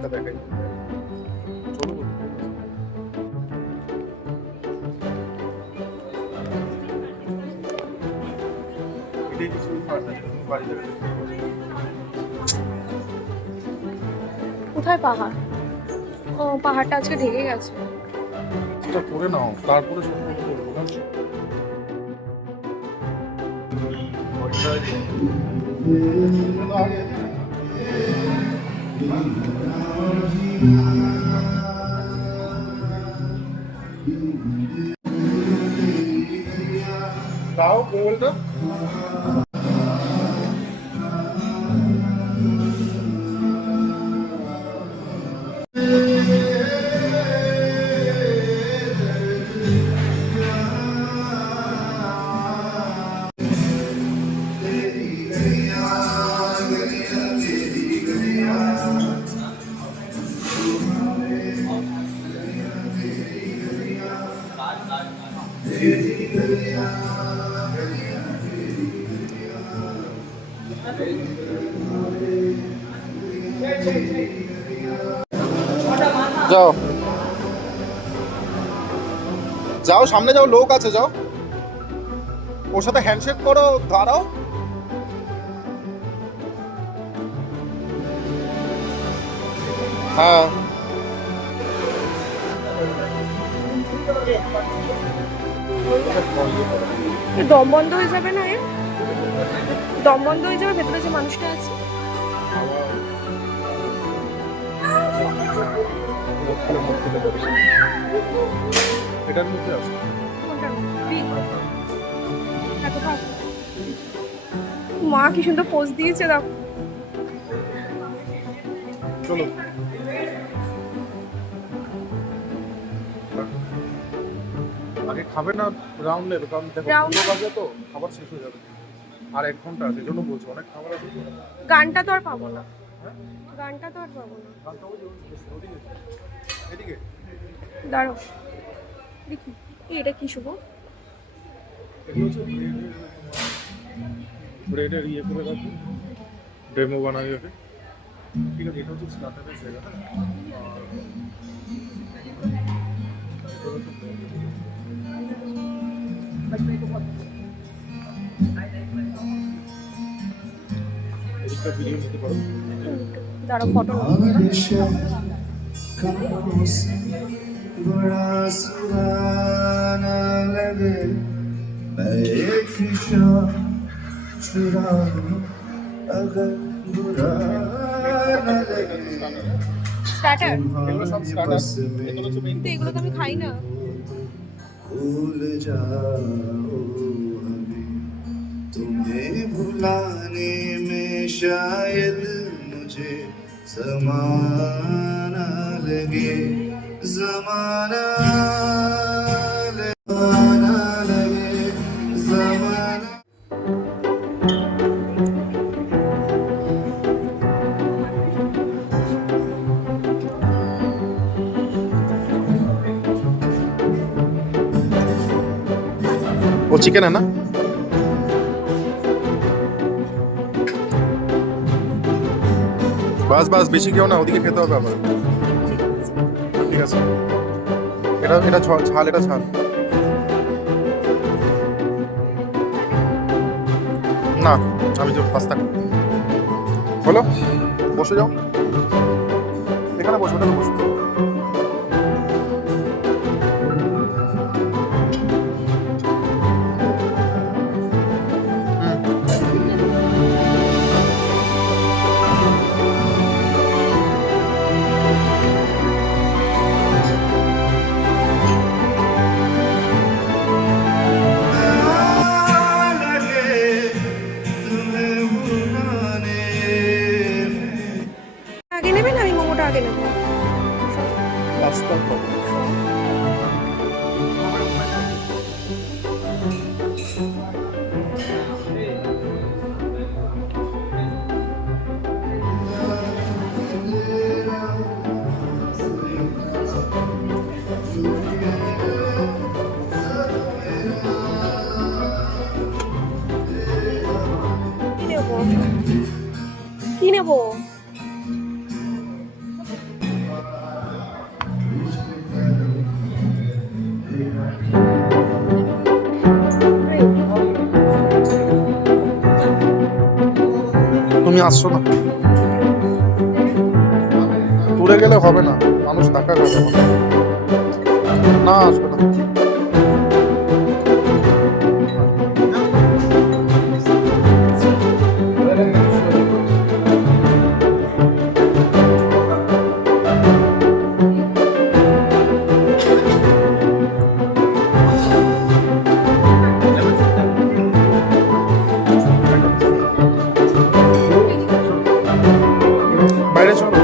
জায়গাটা দেখাই। চলো বন্ধু। এটাই কিছু পাহাড়টা যেটা তুমি বাড়ি থেকে দেখতে পাচ্ছ। কোথায় পাহাড়? ও পাহাড়টা আজকে ঢেকে গেছে। এটা করে নাও, তারপরে সম্পর্ক করবো না। দাও মোবাইলটা। যাও যাও, সামনে যাও, লোক আছে, যাও ওর সাথে হ্যান্ডশেক করো, দাঁড়াও। হ্যাঁ দম বন্ধ হয়ে যাবে না? দম বন্ধ হয়ে যাবে ভেতরে যে মানুষটা আছে। এটার মধ্যে আছে। মা কি সুন্দর পোজ দিয়েছে, দাও। চলো আগে খাবে না রাউন্ড নেবে, কারণ দেখো Round- 2 বাজে তো খাবার শেষ হয়ে যাবে, আর 1 ঘন্টা আছে, এই জন্য বলছো অনেক খাবার আছে তো। গানটা তো আর পাবো না, গানটা তো আর পাবো না। গানটা ওই যে ওদিকে, এদিকে দাঁড়ো দেখি। এটা কি শুভ? এগুলো হচ্ছে ব্রেডের ইয়ে করে রাখবো, ডেমো বানাই ওকে। ঠিক আছে, এটা হচ্ছে স্টার্টারের জায়গা। আর এদিকটা ভিডিও নিতে পারো। দাঁড়ো ফটো बड़ा सुहाना लगे मैं एक शाम चुरा लूं, अगर बुरा न लगे স্টার্টার। এগুলো সব স্টার্টার, এগুলো হচ্ছে মেইন। কিন্তু এগুলো তো আমি খাই না। भूल जाओ हमें, तुम्हें भुलाने में शायद मुझे ज़माना लगे, ज़माना लगे, ज़माना। वो चिकन है ना? বাস বাস, বেশি কেউ না, ওদিকে খেতে হবে আবার। ঠিক আছে, এটা এটা ছাল, এটা ছাল না। আমি যে পাস্তা বলো, বসে যাও, এখানে বসো, ওটাতে বসো। আগে নেবেন, আমি মোমোটা আগে নেবো। পাস্তা খাবো। কি নেবো? কি নেবো? আসছো না, দূরে গেলে হবে না, মানুষ তাকাবে তখন। না আসবে না। বাইরে চলো।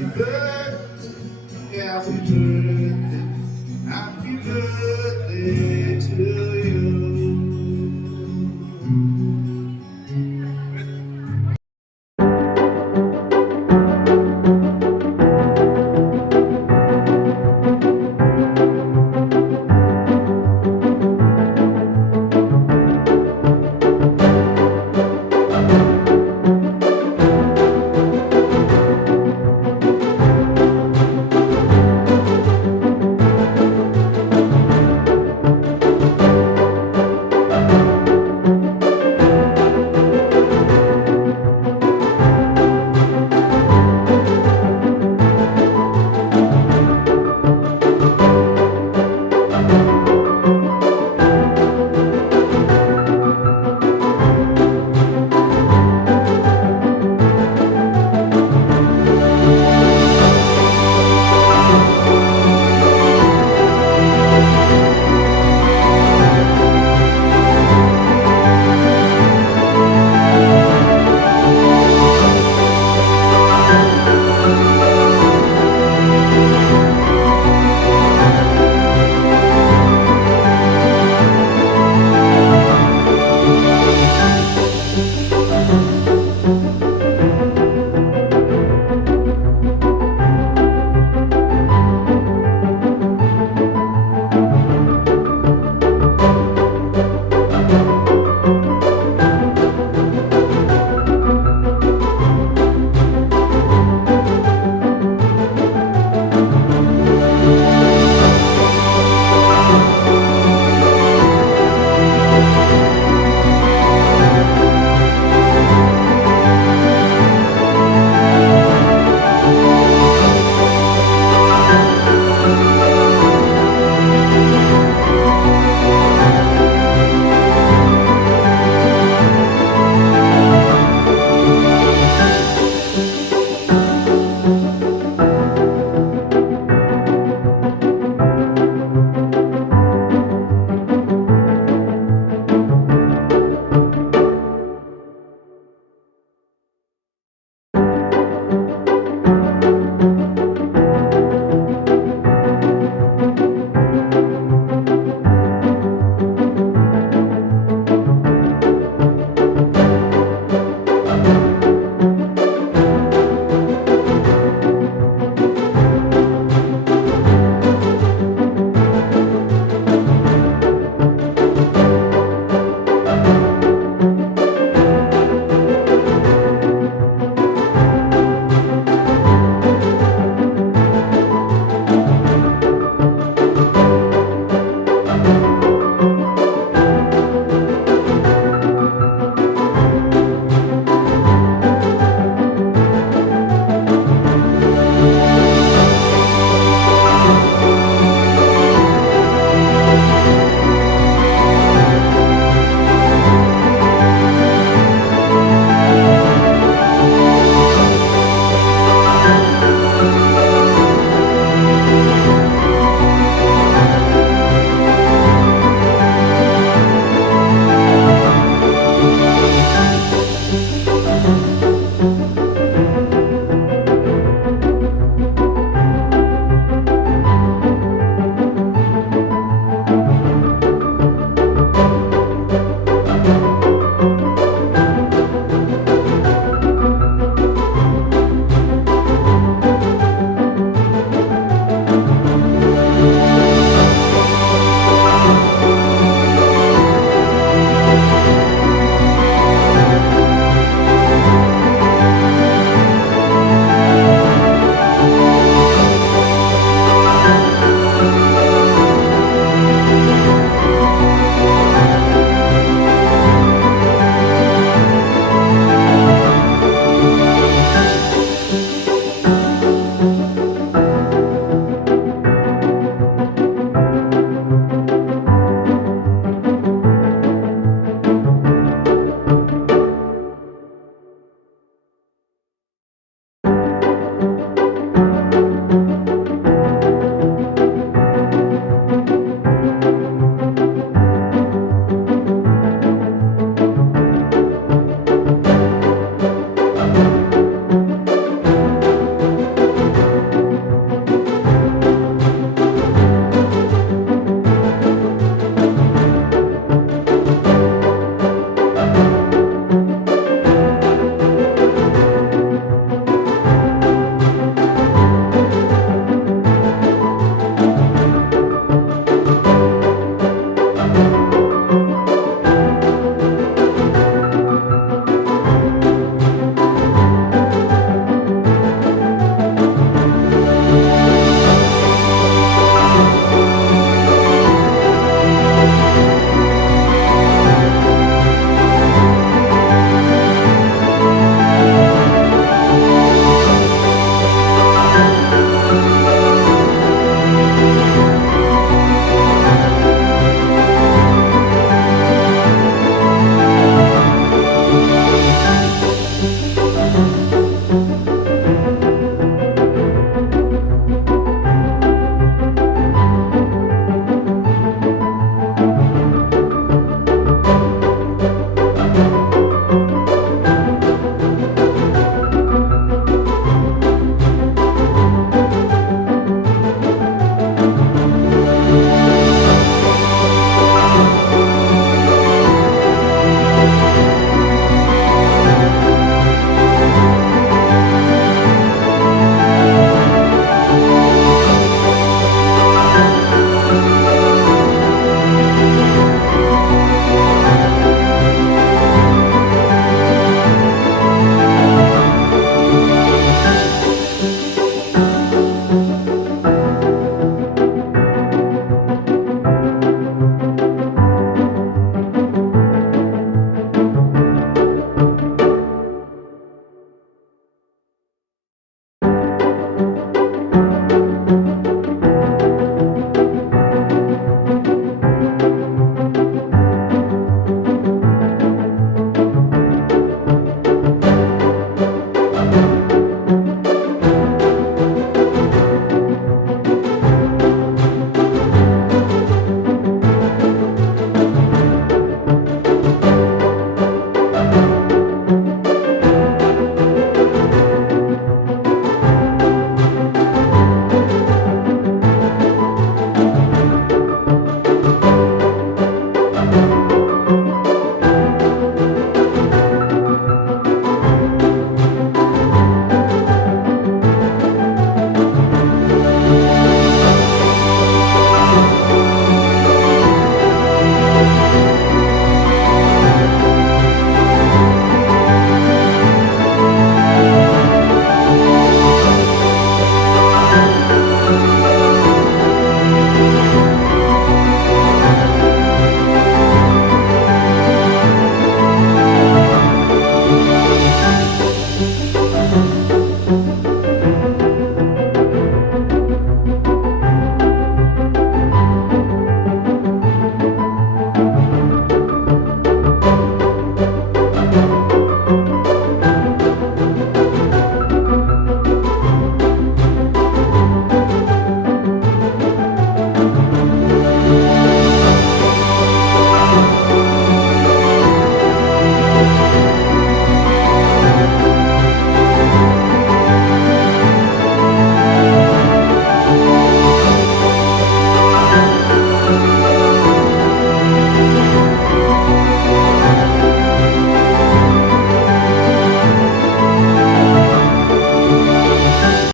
Happy birthday